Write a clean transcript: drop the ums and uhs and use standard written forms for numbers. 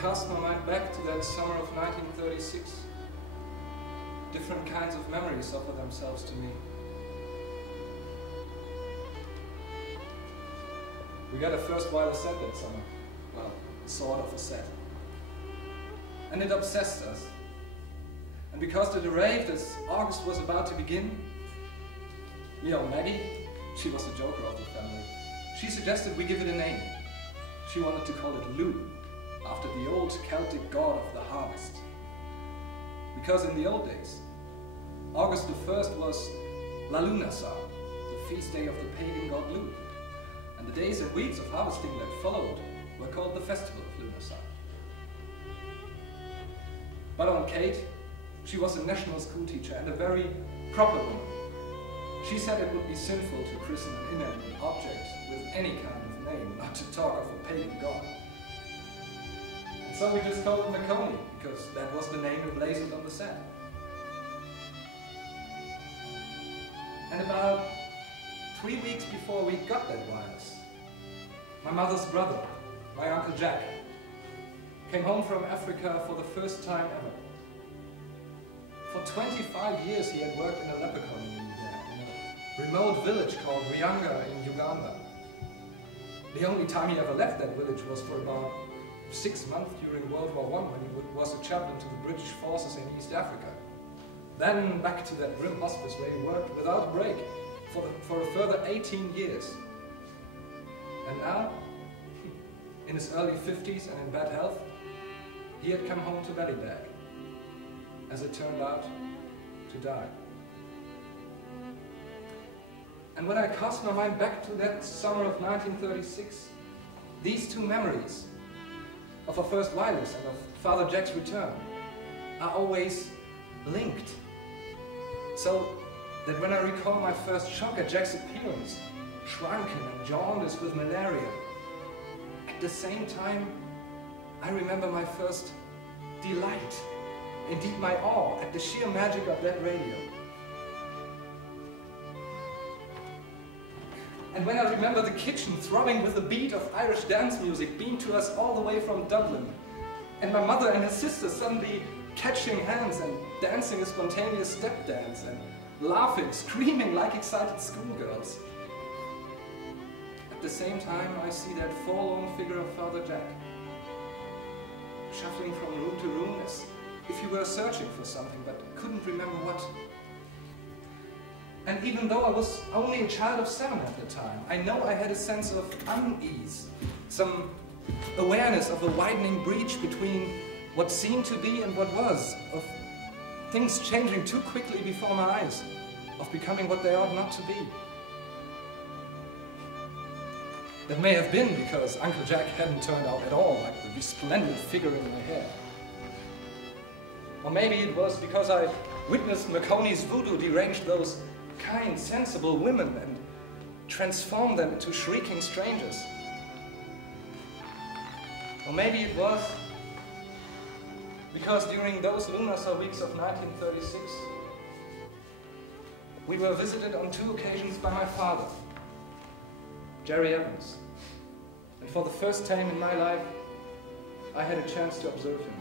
cast my mind back to that summer of 1936, different kinds of memories offer themselves to me. We got a first wireless set that summer. Well, sort of a set. And it obsessed us. And because it arrived as August was about to begin, you know, Maggie, she was the joker of the family. She suggested we give it a name. She wanted to call it Lu, after the old Celtic god of the harvest. Because in the old days, August the 1st was Lughnasa, the feast day of the pagan god Lu. And the days and weeks of harvesting that followed were called the Festival of Lughnasa. But on Kate, she was a national school teacher and a very proper woman. She said it would be sinful to christen an inanimate object with any kind of name, not to talk of a pagan god. And so we just called it Maconi, because that was the name emblazoned on the set. And about 3 weeks before we got that wireless, my mother's brother, my Uncle Jack, came home from Africa for the first time ever. For 25 years he had worked in a leper colony there, in a remote village called Rianga in Uganda. The only time he ever left that village was for about 6 months during World War I, when he was a chaplain to the British forces in East Africa. Then back to that grim hospice where he worked without a break for a further 18 years. And now, in his early 50s and in bad health, he had come home to Ballybag, as it turned out, to die. And when I cast my mind back to that summer of 1936, these two memories of our first wireless and of Father Jack's return are always linked. So that when I recall my first shock at Jack's appearance, shrunken and jaundiced with malaria, at the same time I remember my first delight, indeed my awe, at the sheer magic of that radio. And when I remember the kitchen throbbing with the beat of Irish dance music beamed to us all the way from Dublin, and my mother and her sister suddenly catching hands and dancing a spontaneous step dance and laughing, screaming like excited schoolgirls. At the same time, I see that forlorn figure of Father Jack, shuffling from room to room as if he were searching for something but couldn't remember what. And even though I was only a child of 7 at the time, I know I had a sense of unease, some awareness of a widening breach between what seemed to be and what was, of things changing too quickly before my eyes, of becoming what they ought not to be. That may have been because Uncle Jack hadn't turned out at all like the resplendent figure in my head. Or maybe it was because I witnessed Maconi's voodoo derange those kind, sensible women and transform them into shrieking strangers. Or maybe it was because during those Lughnasa weeks of 1936, we were visited on 2 occasions by my father, Jerry Evans. And for the first time in my life, I had a chance to observe him.